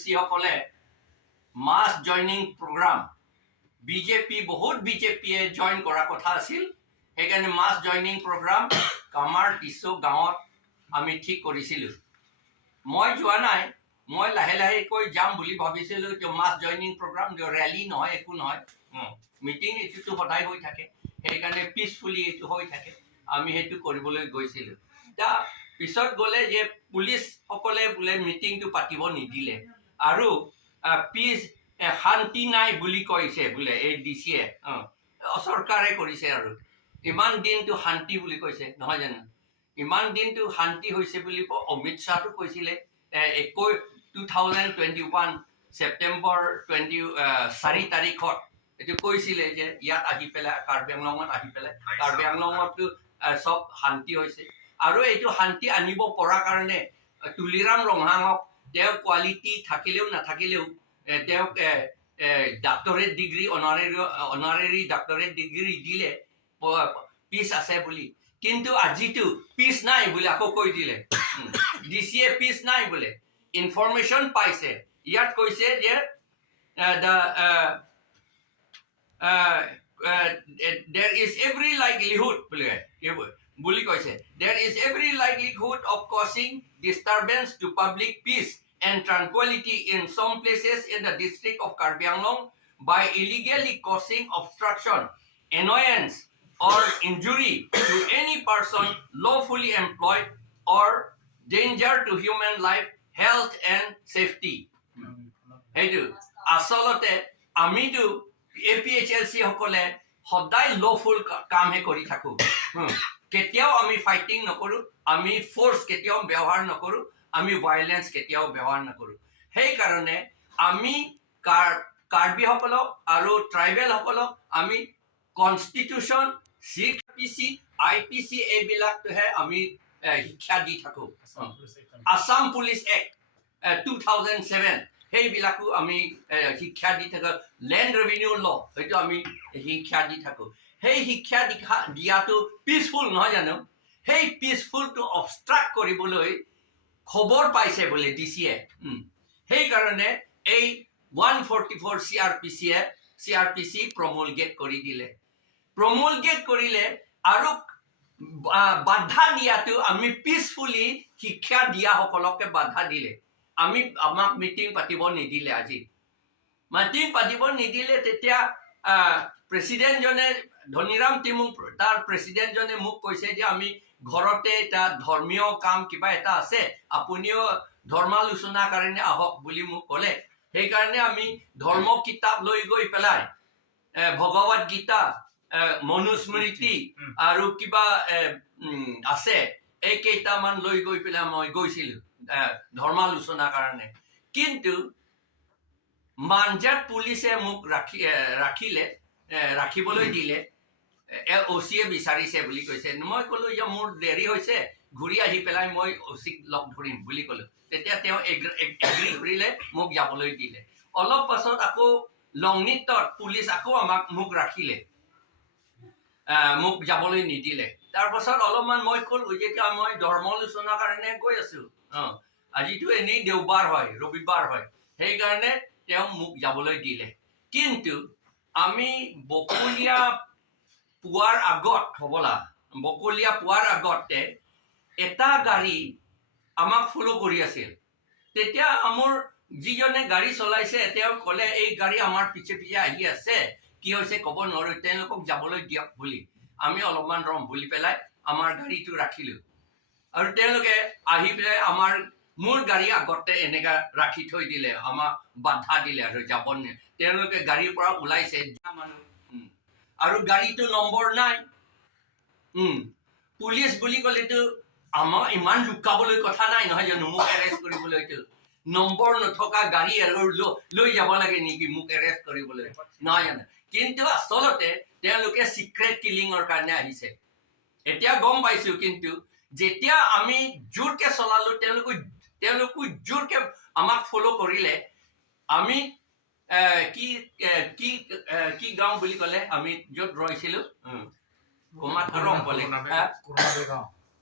APHLC সকলে মাস joining program BJP বহুত বিজেপিয়ে জয়েন কৰা কথা আছিল সেইকাৰণে মাস জয়নিং প্ৰোগ্ৰাম কামাৰ টিছু গাঁৱত আমি ঠিক কৰিছিলো মই যোৱা নাই মই লাহে লাহে কৈ যাম বুলি ভাবিছিলো যে মাস জয়নিং প্রোগ্রাম ৰেলী নহয় একো নহয় মিটিং এটো সদায় হৈ থাকে সেইকাৰণে পিছফুলি এটো হৈ থাকে আমি হেতু কৰিবলৈ গৈছিলো তা পিছত গলে যে পুলিশ সকলে বুলে মিটিংটো পাতিব নিদিলে আৰু পিছ শান্তি নাই বুলি কৈছে বুলে এই ডিসিয়ে সৰকাৰে কৰিছে আৰু ইমান দিনটো শান্তি বুলি কৈছে নহয় জানো ইমান দিনটো শান্তি হৈছে বুলি অমিত শাহটো কৈছিলে 2021 সেপ্টেম্বৰ 24 তাৰিখত এটো কৈছিলে যে ইয়াত আহি পেলা কাৰ্বি আংলঙত আহি পেলা কাৰ্বি আংলঙতো সব শান্তি হৈছে আৰু এইটো শান্তি আনিব পৰা কাৰণে তুলিৰাম ৰঙাঙক তেওঁ কোৱালিটি থাকিলেও নাথাকিলেও তেওঁ doctorate degree honorary doctorate degree দিলে পিছ আছে বুলি কিন্তু আজিটো পিছ নাই বুলি আকৌ কৈ দিলে ডিসিয়ে পিছ নাই বুলি ইনফরমেশন পাইছে ইয়াত কৈছে যে there is every likelihood বুলি কৈছে there is every likelihood of causing disturbance to public peace and tranquility in some places in the district of Karbi Anglong by illegally causing obstruction, annoyance, or injury to any person lawfully employed or danger to human life, health, and safety. Hedu asolote amitu APHLC hokole hodai lawful kaam he kori thaku. Ketiao ami fighting nokoru, ami force ketiao ব্যবহার নকৰো আমি violence কেতিয়াও ব্যবহাৰ নকৰো সেই কাৰণে আমি কাৰ্বি সকলক আৰু ট্ৰাইবেল সকলক আমি কনস্টিটিউশন সিপিসি আইপিসি এইবিলাকহে আমি শিক্ষা দি থাকো আসাম পুলিশ এক্ট 2007 সেইবিলাকো আমি শিক্ষা দি থাকো ল্যান্ড ৰেভিনিউ ল এইটো আমি শিক্ষা দি থাকো সেই শিক্ষা দিয়াটো পিসফুল নহয় জানো সেই পিসফুল টু অবস্ট্ৰাক্ট কৰিবলৈ খবৰ পাইছে বলে ডিসিয়ে সেই কাৰণে এই 144 সিআৰপিসি প্ৰমুলগেট কৰি দিলে প্ৰমুলগেট কৰিলে আৰু বাধা দিয়াটো আমি পিসফুলি শিক্ষা দিয়া সকলকে বাধা দিলে আমি আমাক মিটিং পাতিব নিদিলে আজি মিটিং পাতিব নিদিলে তেতিয়া প্রেসিডেন্ট জনে ধনিৰাম টিমু তাৰ প্ৰেসিডেন্ট জনে মোক কৈছে যে আমি ঘৰতে এটা ধৰ্মীয় কাম কিবা এটা আছে আপুনিও ধৰ্মালোচনা কাৰণে আহক বুলি মোক ক'লে সেই কাৰণে আমি ধৰ্ম কিতাপ লৈ গৈ পেলাই ভগৱত গীতা মনুস্মৃতি আৰু কিবা আছে এই কেইটামান লৈ গৈ পেলাই মই গৈছিলো ধৰ্মালোচনা কাৰণে কিন্তু মানজাত পুলিচে মোক ৰাখিবলৈ দিলে ওচিয়ে বিচাৰিছে বুলি কৈছে মই ক'লো যে মোৰ দেৰি হৈছে ঘূৰি আহি পেলাই মই ওচিক লগ ধৰিম বুলি ক'লো তেতিয়া তেওঁ এগ্ৰি কৰিলে মোক যাবলৈ দিলে অলপ পাছত আকৌ লংনিতত পুলিচ আকৌ মোক ৰাখিলে মোক যাবলৈ নিদিলে তাৰ পাছত অলপমান মই ক'লো যে মই ধৰ্মালোচনাৰ কাৰণে গৈ আছো আজিতো এনেই দেওবাৰ হয় ৰবিবাৰ হয় সেই কাৰণে তেওঁ মোক যাবলৈ দিলে কিন্তু আমি বকুলীয়া পুৱাৰ আগত হবলা বকুলীয়া পুৱাৰ আগতে এটা গাড়ী আমাক ফলো কৰি আছিল তেতিয়া আমাৰ যিজনে গাড়ী চলাইছে তেওঁ ক'লে এই গাড়ী আমাৰ পিছে পিছে আহি আছে কি হৈছে ক'ব নোৱাৰো তেওঁলোকক যাবলৈ দিয়ক বুলি আমি অলপমান ৰম বুলি পেলাই আমাৰ গাড়ীটো ৰাখিলো আৰু তেওঁলোকে আহি পেলাই মোৰ গাড়ী আগতে এনেকা ৰাখি থৈ দিলে আমাক বাধা দিলে আৰু যাব তেওঁলোকে গাড়ীৰ পৰা ওলাইছে আৰু গাড়ীটো নম্বৰ নাই পুলিচ বুলি ক'লেতো আমাৰ ইমান লুকাবলৈ কথা নাই নহয় জানো মোক এৰেষ্ট কৰিবলৈতো নম্বৰ নথকা গাড়ী লৈ যাব লাগে নেকি মোক এৰেষ্ট কৰিবলৈ নহয় জানো কিন্তু আচলতে তেওঁলোকে সিক্ৰেট কিলিঙৰ কাৰণে আহিছে এতিয়া গম পাইছো কিন্তু যেতিয়া আমি জোৰকে চলালো তেওঁলোকে জোৰকে আমাক ফলো কৰিলে আমি কি গাঁও বুলি ক'লে আমি য'ত ৰৈছিলো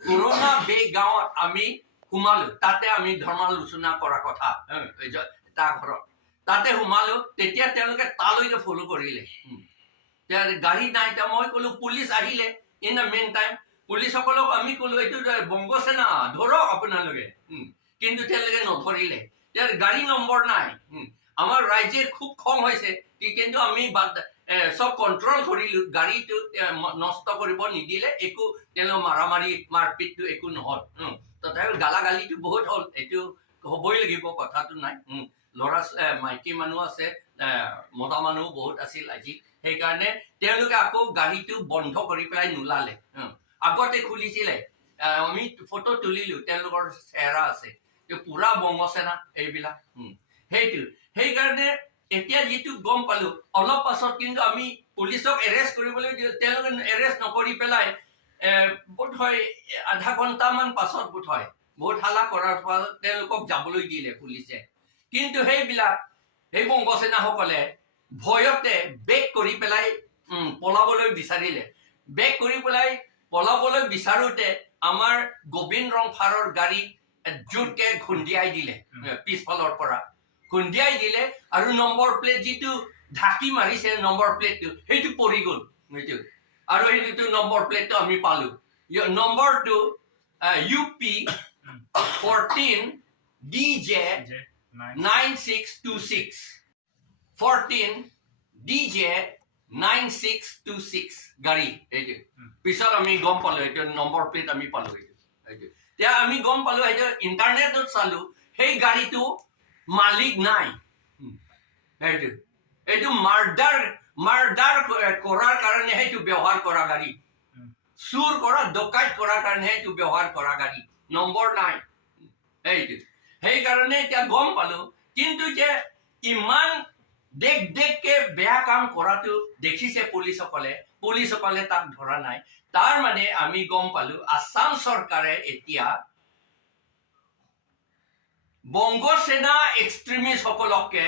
কৰোনা বে গাঁৱত আমি সোমালো তাতে আমি ধৰ্মালোচনা কৰা কথা তাৰ ঘৰত তাতে সোমালো তেতিয়া তেওঁলোকে তালৈকে ফলো কৰিলে গাড়ী নাই এতিয়া মই ক'লো পুলিচ আহিলে ইন দ্য মেইন টাইম পুলিচসকলক আমি ক'লো এইটো বংগসেনা ধৰক আপোনালোকে কিন্তু তেওঁলোকে নধৰিলে গাড়ী নম্বৰ নাই আমাৰ ৰাইজে খুব খং হৈছে কিন্তু আমি সব কন্ট্ৰল কৰিলো গাড়ীটো নষ্ট কৰিব নিদিলে একো তেওঁলোক মাৰামাৰি মাৰপিটটো একো নহল তথাপি গালাগালিটো বহুত হ'ল এইটো হ'বই লাগিব কথাটো নাই ল'ৰা মাইকী মানুহ আছে মতা মানুহ বহুত আছিল আজি সেইকাৰণে তেওঁলোকে আকৌ গাড়ীটো বন্ধ কৰি পেলাই নোলালে আগতে খুলিছিলে আমি ফটো তুলিলো তেওঁলোকৰ চেহেৰা আছে পুৰা বংগসেনা এইবিলাক সেইটো সেইকাৰণে এতিয়া যিটো গম পালো অলপ পাছত কিন্তু আমি পুলিচক এৰেষ্ট কৰিবলৈ তেওঁলোকে এৰেষ্ট নকৰি পেলাই বোধ হয় আধা ঘণ্টামান পাছত বোধ হয় বহুত হাল্লা কৰাৰ পাছত তেওঁলোকক যাবলৈ দিলে পুলিচে কিন্তু সেই বংগসেনাসকলে ভয়তে বেক কৰি পেলাই পলাবলৈ বিচাৰিলে বেক কৰি পেলাই পলাবলৈ বিচাৰোতে আমাৰ গোবিন্দ ৰংফাৰৰ গাড়ী জোৰকে খুন্দিয়াই দিলে পিছফালৰ পৰা খুন্দিয়াই দিলে আৰু নম্বৰ প্লেট যিটো ঢাকি মাৰিছে নম্বৰ প্লেটটো সেইটো পৰি গ'ল আৰু সেইটো নম্বৰ প্লেটটো আমি পালো নম্বৰটো UP 14 DJ 9626 14 DJ 9626 গাড়ী এইটো পিছত আমি গম পালো এইটো নম্বৰ প্লেট আমি পালো এইটো এতিয়া আমি গম পালো এইটো ইণ্টাৰনেটত চালো সেই গাড়ীটো মালিক নাই এইটো মাৰ্ডাৰ কৰাৰ কাৰণে সেইটো ব্যৱহাৰ কৰা গাড়ী চুৰ কৰা ডকাইত কৰাৰ কাৰণে সেইটো ব্যৱহাৰ কৰা গাড়ী নম্বৰ নাই এইটো সেইকাৰণে এতিয়া গম পালো কিন্তু যে ইমান দেখকে বেয়া কাম কৰাটো দেখিছে পুলিচসকলে তাক ধৰা নাই তাৰ মানে আমি গম পালো আসাম চৰকাৰে এতিয়া বংগসেনা এক্সট্ৰিমিষ্ট সকলকে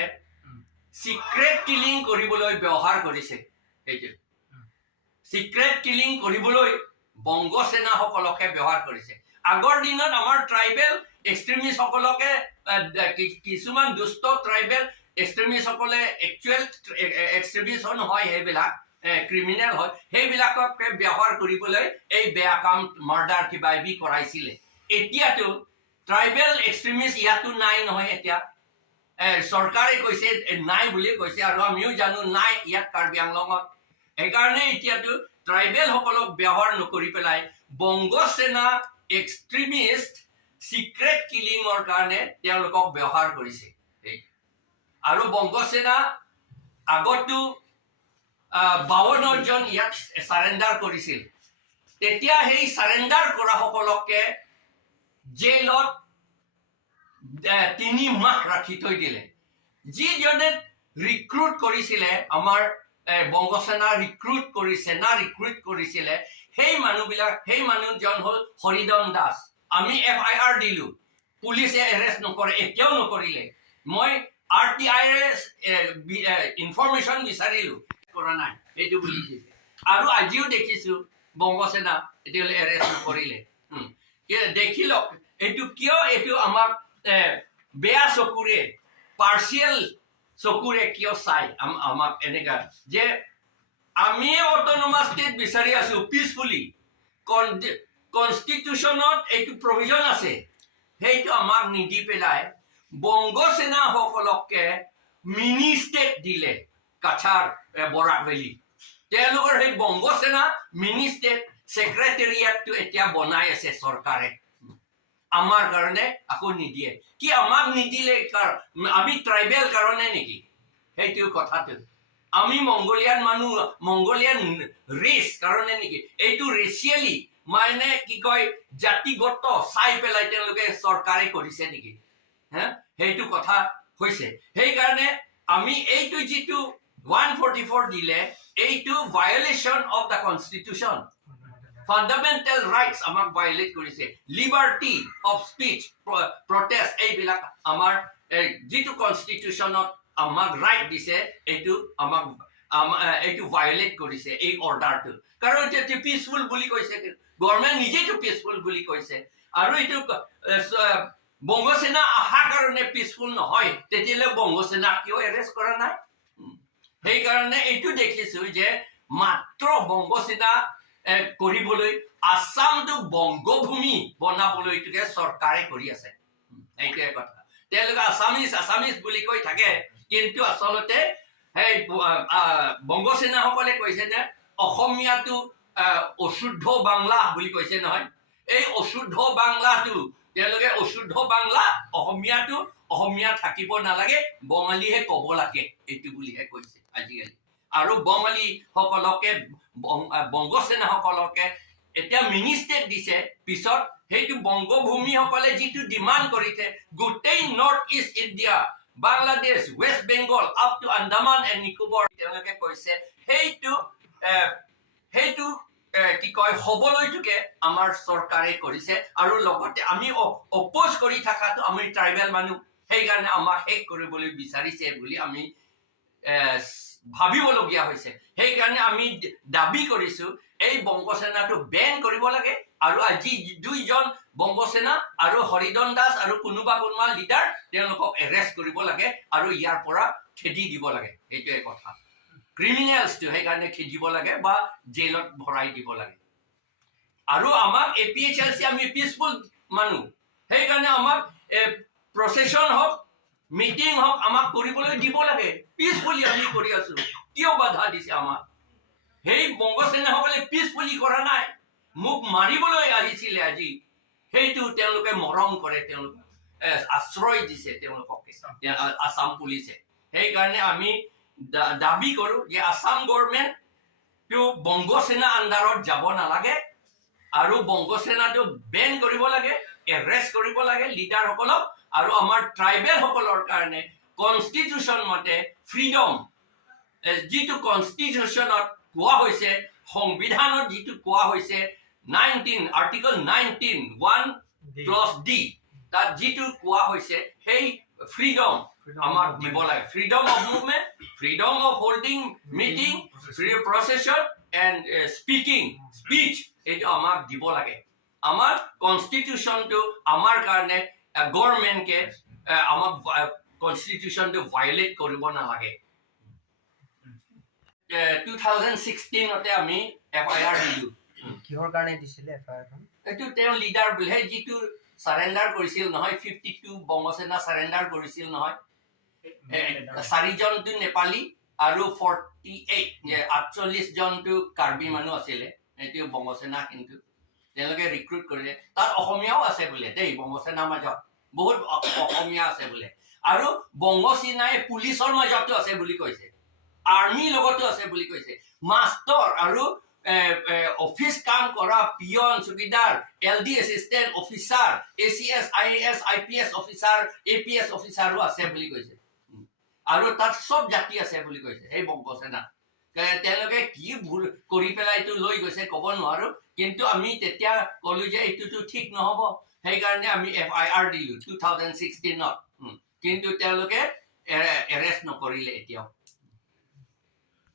সিক্ৰেট কিলিং কৰিবলৈ ব্যৱহাৰ কৰিছে এইটো সিক্ৰেট কিলিং কৰিবলৈ বংগসেনা সকলকে ব্যৱহাৰ কৰিছে আগৰ দিনত আমাৰ ট্ৰাইবেল এক্সট্ৰিমিষ্ট সকলকে কিছুমান দুষ্ট ট্ৰাইবেল এক্সট্ৰিমিষ্ট সকলে একচুৱেল এক্সট্ৰিমিষ্ট নহয় সেইবিলাক ক্ৰিমিনেল হয় সেইবিলাকক ব্যৱহাৰ কৰিবলৈ এই বেয়া কাম মাৰ্ডাৰ কিবা বি কৰাইছিলে এতিয়াতো ট্ৰাইবেল এক্সট্ৰিমিষ্ট ইয়াতো নাই নহয় এতিয়া চৰকাৰে কৈছে নাই বুলি কৈছে আৰু আমিও জানো নাই ইয়াত কাৰ্বি আংলঙত সেইকাৰণে এতিয়াতো ট্ৰাইবেল সকলক ব্যৱহাৰ নকৰি পেলাই বংগসেনা এক্সট্ৰিমিষ্ট সিক্ৰেট কিলিঙৰ কাৰণে তেওঁলোকক ব্যৱহাৰ কৰিছে আৰু বংগসেনা আগতো 52 জন ইয়াত সাৰেন্ডাৰ কৰিছিল তেতিয়া সেই সাৰেন্ডাৰ কৰা সকলকে জেলত 3 মাহ ৰাখি থৈ দিলে যিজনে ৰিক্ৰুট কৰিছিলে আমাৰ বংগসেনা ৰিক্ৰুট কৰিছিলে সেই মানুহজন হ'ল হৰিদন দাস আমি FIR দিলো পুলিচে এৰেষ্ট নকৰে এতিয়াও নকৰিলে মই RTI ইনফৰমেশ্যন বিচাৰিলো কৰা নাই এইটো বুলি কৈছে আৰু আজিও দেখিছো বংগসেনা এতিয়ালে এৰেষ্ট নকৰিলে দেখিলক এইটো কিয় এইটো আমাক বেয়া চকুৰে পাৰ্চিয়েল চকুৰে কিয় চাই আমাক এনেকা যে আমি অটোনমাস ষ্টেট বিচাৰি আছো পিসফুলি কনষ্টিটিউচনত এইটো প্ৰভিজন আছে সেইটো আমাক নিদি পেলাই বংগসেনা সকলকে মিনি ষ্টেট দিলে কাছাৰ বৰাক ভেলী তেওঁলোকৰ সেই বংগসেনা মিনি ষ্টেট সেক্ৰেটাৰিয়েটটো এতিয়া বনাই আছে চৰকাৰে আমাৰ কাৰণে আকৌ নিদিয়ে কি আমাক নিদিলে আমি ট্ৰাইবেল কাৰণে নেকি সেইটো কথাটো আমি মংগোলিয়ান মানুহ মংগোলিয়ান ৰেচ কাৰণে নেকি এইটো ৰেচিয়েলি মানে কি কয় জাতিগত চাই পেলাই তেওঁলোকে চৰকাৰে কৰিছে নেকি সেইটো কথা হৈছে সেইকাৰণে আমি এইটো যিটো 144 দিলে এইটো violation of the constitution fundamental rights আমাক ভায়োলেট কৰিছে লিবাৰ্টি অফ স্পিচ প্ৰটেষ্ট এইবিলাক আমাৰ যিটো কনষ্টিটিউচনত আমাক ৰাইট দিছে এইটো আমাক এইটো ভায়োলেট কৰিছে এই অৰ্ডাৰটো কাৰণ এইটো পিসফুল বুলি কৈছে গভৰ্ণমেণ্ট নিজেইটো পিসফুল বুলি কৈছে আৰু এইটো বংগসেনা আহা কাৰণে পিসফুল নহয় তেতিয়ালে বংগসেনা কিয় এৰেষ্ট কৰা নাই সেই কাৰণে এইটো দেখিছো যে মাত্ৰ বংগসেনা কৰিবলৈ আসামটো বংগভূমি বনাবলৈ তোকে চৰকাৰে কৰি আছে এইটোৱে কথা তেওঁলোকে আসামিজ বুলি কৈ থাকে কিন্তু আসলতে এই বংগসেনা সকলে কৈছে যে অসমীয়াটো অশুদ্ধ বাংলা বুলি কৈছে নহয় এই অশুদ্ধ বাংলাটো তেওঁলোকে অশুদ্ধ বাংলা অসমীয়াটো অসমীয়া থাকিব নালাগে বঙালীহে ক'ব লাগে এইটো বুলিহে কৈছে আজিকালি আৰু বঙালী সকলকে বংগসেনা সকলকে এতিয়া মিনিষ্টেট দিছে পিছত সেইটো বংগভূমি সকলে যিটো ডিমান্ড কৰিছে গোটেই North East India Bangladesh West Bengal up to Andaman and Nicobar তেওঁলোকে কৈছে সেইটো কি কয় হবলৈটোকে আমাৰ চৰকাৰে কৰিছে আৰু লগতে আমি অপোজ কৰি থাকাটো আমি ট্ৰাইবেল মানুহ সেইকাৰণে আমাক শেষ কৰিবলৈ বিচাৰিছে বুলি আমি ভাবিবলগীয়া হৈছে সেইকাৰণে আমি দাবী কৰিছো এই বংগসেনাটো বেন কৰিব লাগে আৰু আজি দুইজন বংগসেনা আৰু হৰিধন দাস আৰু কোনোবা লিডাৰ তেওঁলোকক এৰেষ্ট কৰিব লাগে আৰু ইয়াৰ পৰা খেদি দিব লাগে এইটোৱে কথা ক্ৰিমিনেলছটো সেইকাৰণে খেদিব লাগে বা জেলত ভৰাই দিব লাগে আৰু আমাক APHLC আমি পিসফুল মানুহ সেইকাৰণে আমাক প্ৰচেছন হওক মিটিং হওক আমাক কৰিবলৈ দিব লাগে পিসফুলি আমি কৰি আছো কিয় বাধা দিছে আমাক সেই বংগসেনাসকলে পিসফুলি কৰা নাই মোক মাৰিবলৈ আহিছিলে আজি সেইটো তেওঁলোকে মৰম কৰে তেওঁলোকে আশ্ৰয় দিছে তেওঁলোকক আসাম পুলিচে সেইকাৰণে আমি দাবী কৰো যে আসাম গভৰ্ণমেণ্টটো বংগসেনা আণ্ডাৰত যাব নালাগে আৰু বংগসেনাটো বেন কৰিব লাগে এৰেষ্ট কৰিব লাগে লিডাৰসকলক আৰু আমাৰ ট্ৰাইবেল সকলৰ কাৰণে কনষ্টিটিউচন মতে ফ্ৰীডম যিটো কনষ্টিটিউচনত কোৱা হৈছে সংবিধানত যিটো কোৱা হৈছে 19 আৰ্টিকল 19(1)(d) তাত যিটো কোৱা হৈছে সেই ফ্ৰীডম আমাক দিব লাগে freedom of movement freedom of holding meeting free procession and speech এইটো আমাক দিব লাগে আমাৰ কনষ্টিটিউচনটো আমাৰ কাৰণে গভৰ্ণমেণ্টকে আমাক কনষ্টিটিউচনটো ভায়োলেট কৰিব নালাগে 2016 আমি FIR দিলো কিহৰ কাৰণে দিছিলে FIR খন এইটো তেওঁ লিডাৰ বুলহে যিটো সাৰেন্ডাৰ কৰিছিল নহয় 52 বংগসেনা সাৰেন্ডাৰ কৰিছিল নহয় 4 জনটো নেপালী আৰু 48 জনটো কাৰ্বি মানুহ আছিলে এইটো বংগসেনা কিন্তু তেওঁলোকে ৰিক্ৰুট কৰিলে তাত অসমীয়াও আছে বোলে দেই বংগসেনাৰ মাজত বহুত অসমীয়া আছে বোলে আৰু বংগসেনাই পুলিচৰ মাজতো আছে বুলি কৈছে আৰ্মি লগতো আছে বুলি কৈছে মাষ্টৰ আৰু অফিচ কাম কৰা পিয়ন সুবিধাৰ LD assistant officer ACS IAS IPS officer APS অফিচাৰো আছে বুলি কৈছে আৰু তাত সব জাতি আছে বুলি কৈছে এই বংগসেনা তেওঁলোকে কি ভুল কৰি পেলাইটো লৈ গৈছে ক'ব নোৱাৰো কিন্তু আমি তেতিয়া কলো যে এইটো ঠিক নহব সেইকাৰণে আমি FIR দিলো 2016 কিন্তু তেওঁলোকে এৰেষ্ট নকৰিলে এতিয়াও